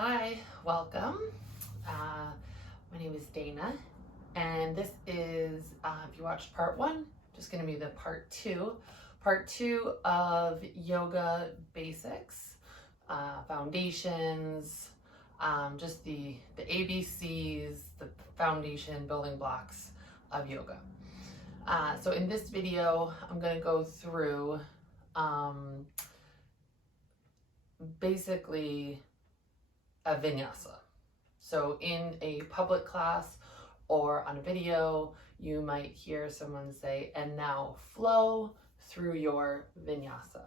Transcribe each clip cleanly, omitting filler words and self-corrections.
Hi, welcome. My name is Dana, and this is, if you watched part one, just going to be the part two of yoga basics, foundations, just the ABCs, the foundation building blocks of yoga. So in this video, I'm going to go through basically a vinyasa. So in a public class or on a video, you might hear someone say, and now flow through your vinyasa.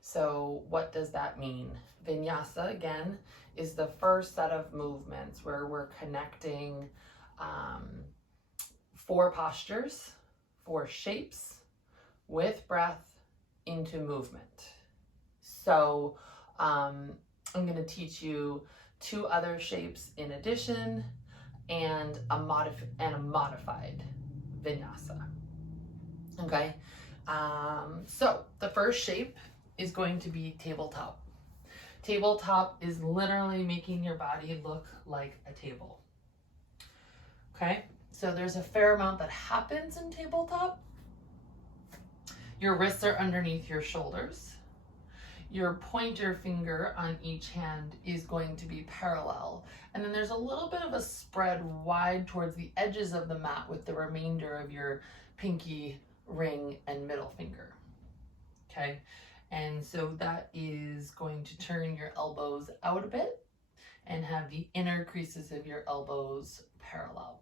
So what does that mean? Vinyasa, again, is the first set of movements where we're connecting 4 postures, 4 shapes with breath into movement. So I'm going to teach you 2 other shapes in addition, and a modified vinyasa. Okay, so the first shape is going to be tabletop. Tabletop is literally making your body look like a table. Okay, so there's a fair amount that happens in tabletop. Your wrists are underneath your shoulders. Your pointer finger on each hand is going to be parallel. And then there's a little bit of a spread wide towards the edges of the mat with the remainder of your pinky, ring, and middle finger. Okay, and so that is going to turn your elbows out a bit and have the inner creases of your elbows parallel,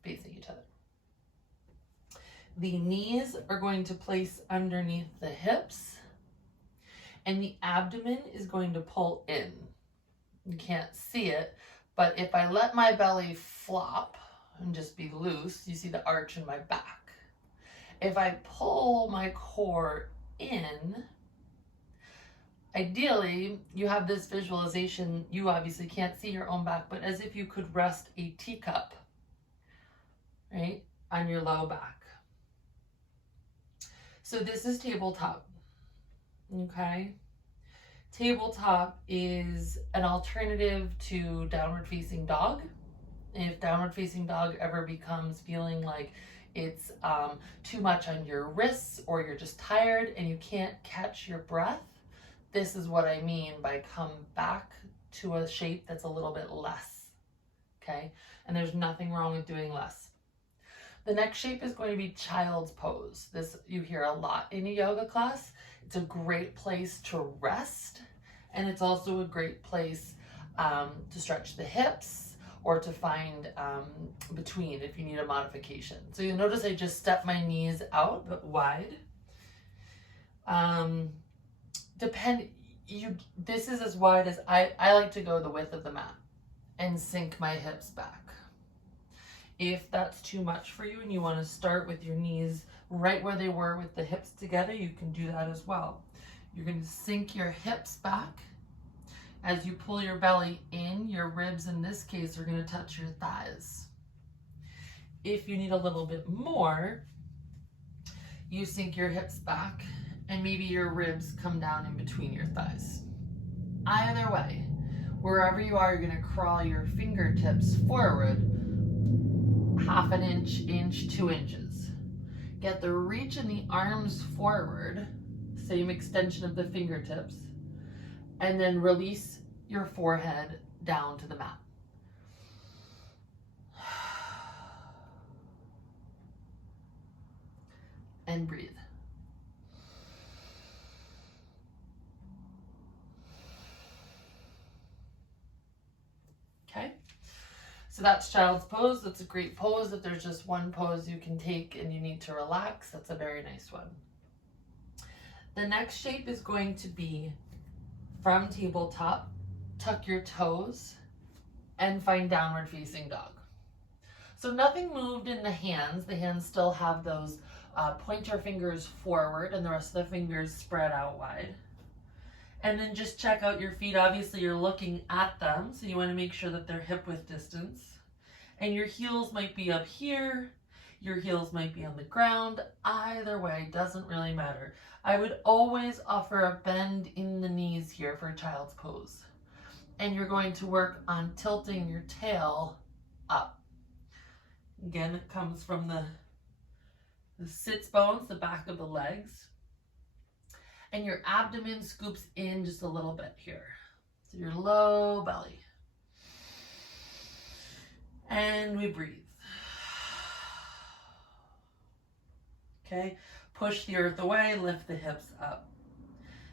facing each other. The knees are going to place underneath the hips, and the abdomen is going to pull in. You can't see it, but if I let my belly flop and just be loose, you see the arch in my back. If I pull my core in, ideally, you have this visualization, you obviously can't see your own back, but as if you could rest a teacup, right, on your low back. So this is tabletop. Okay, tabletop is an alternative to downward facing dog. If downward facing dog ever becomes feeling like it's too much on your wrists, or you're just tired and you can't catch your breath, this is what I mean by come back to a shape that's a little bit less. Okay, and there's nothing wrong with doing less. The next shape is going to be child's pose. This you hear a lot in a yoga class. It's a great place to rest, and it's also a great place to stretch the hips or to find between if you need a modification. So you'll notice I just step my knees out but wide. This is as wide as I like to go the width of the mat and sink my hips back. If that's too much for you and you want to start with your knees right where they were with the hips together, you can do that as well. You're going to sink your hips back. As you pull your belly in, your ribs in this case are going to touch your thighs. If you need a little bit more, you sink your hips back and maybe your ribs come down in between your thighs. Either way, wherever you are, you're going to crawl your fingertips forward 1/2 inch, 2 inches. Get the reach in the arms forward, same extension of the fingertips, and then release your forehead down to the mat. And breathe. Okay? So that's child's pose. That's a great pose. If there's just one pose you can take and you need to relax, that's a very nice one. The next shape is going to be from tabletop, tuck your toes, and find downward facing dog. So nothing moved in the hands. The hands still have those pointer fingers forward and the rest of the fingers spread out wide. And then just check out your feet. Obviously you're looking at them, so you want to make sure that they're hip width distance. And your heels might be up here, your heels might be on the ground. Either way, doesn't really matter. I would always offer a bend in the knees here for a child's pose. and you're going to work on tilting your tail up. Again, it comes from the sits bones, the back of the legs, and your abdomen scoops in just a little bit here. So your low belly. And we breathe. Okay, push the earth away, lift the hips up.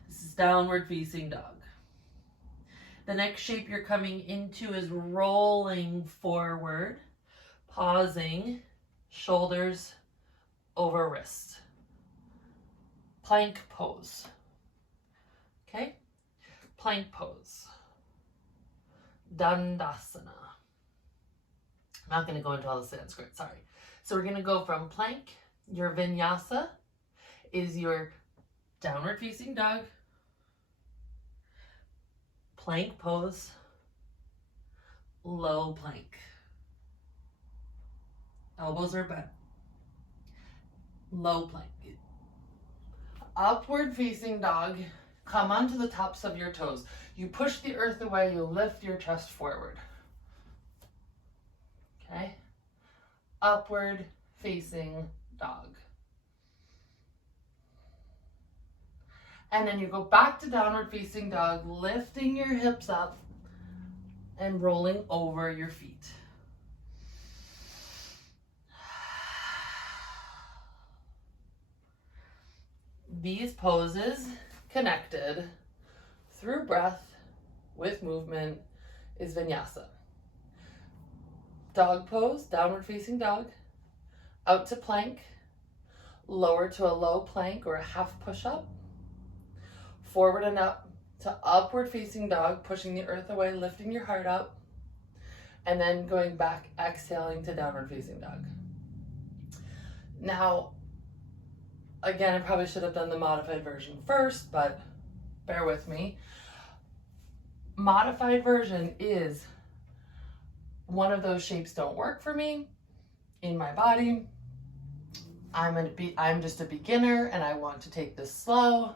This is downward facing dog. The next shape you're coming into is rolling forward, pausing, shoulders over wrist. Plank pose. Okay? Plank pose. Dandasana. I'm not going to go into all the Sanskrit, sorry. So we're going to go from plank. Your vinyasa is your downward facing dog, plank pose, low plank. Elbows are bent. Low plank. Upward facing dog. Come onto the tops of your toes. You push the earth away, you lift your chest forward. Okay? Upward facing dog. And then you go back to downward facing dog, lifting your hips up and rolling over your feet. These poses connected through breath with movement is vinyasa. Dog pose, downward facing dog, out to plank, lower to a low plank or a half push-up, forward and up to upward facing dog, pushing the earth away, lifting your heart up, and then going back, exhaling to downward facing dog. Now, again, I probably should have done the modified version first, but bear with me. Modified version is one of those shapes don't work for me in my body. I'm just a beginner and I want to take this slow,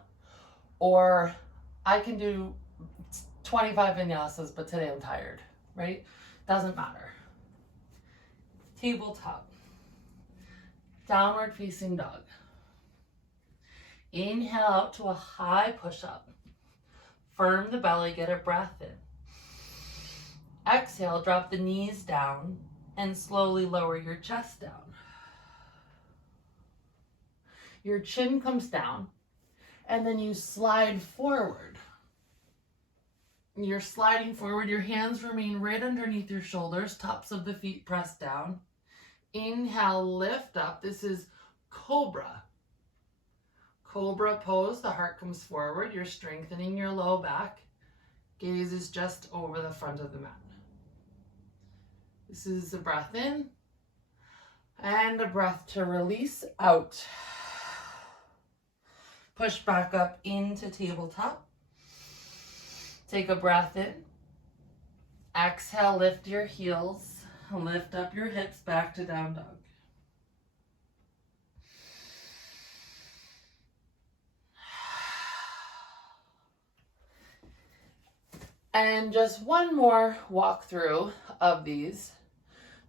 or I can do 25 vinyasas, but today I'm tired, right? Doesn't matter. Tabletop. Downward facing dog. Inhale out to a high push-up. Firm the belly, get a breath in. Exhale, drop the knees down and slowly lower your chest down. Your chin comes down and then you slide forward. You're sliding forward, your hands remain right underneath your shoulders, tops of the feet pressed down. Inhale, lift up. This is cobra. Cobra pose, the heart comes forward, you're strengthening your low back. Gaze is just over the front of the mat. This is a breath in and a breath to release out. Push back up into tabletop. Take a breath in. Exhale, lift your heels. Lift up your hips back to down dog. And just one more walkthrough of these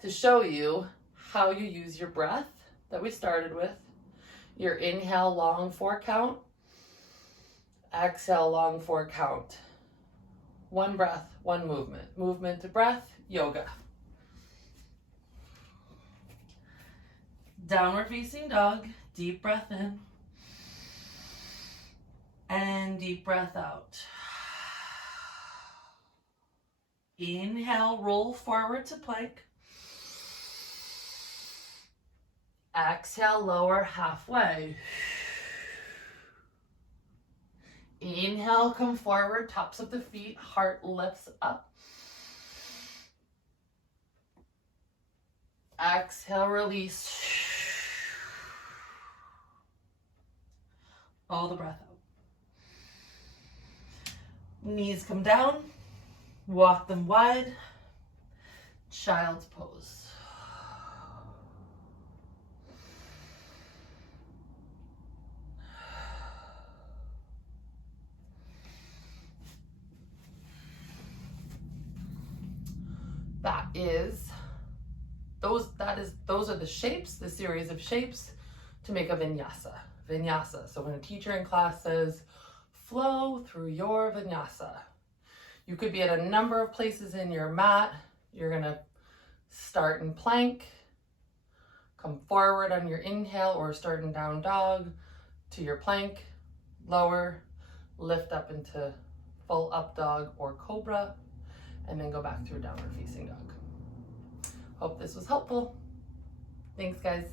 to show you how you use your breath that we started with. Your inhale, long 4 count. Exhale, long 4 count. One breath, one movement. Movement to breath, yoga. Downward facing dog, deep breath in. And deep breath out. Inhale, roll forward to plank. Exhale, lower halfway. Inhale, come forward, tops of the feet, heart lifts up. Exhale, release. All the breath out. Knees come down. Walk them wide. Child's pose. is those are the shapes, the series of shapes to make a vinyasa. Vinyasa. So when a teacher in class says, flow through your vinyasa, you could be at a number of places in your mat. You're gonna start in plank, come forward on your inhale or start in down dog to your plank, lower, lift up into full up dog or cobra, and then go back through downward facing dog. Hope this was helpful. Thanks, guys.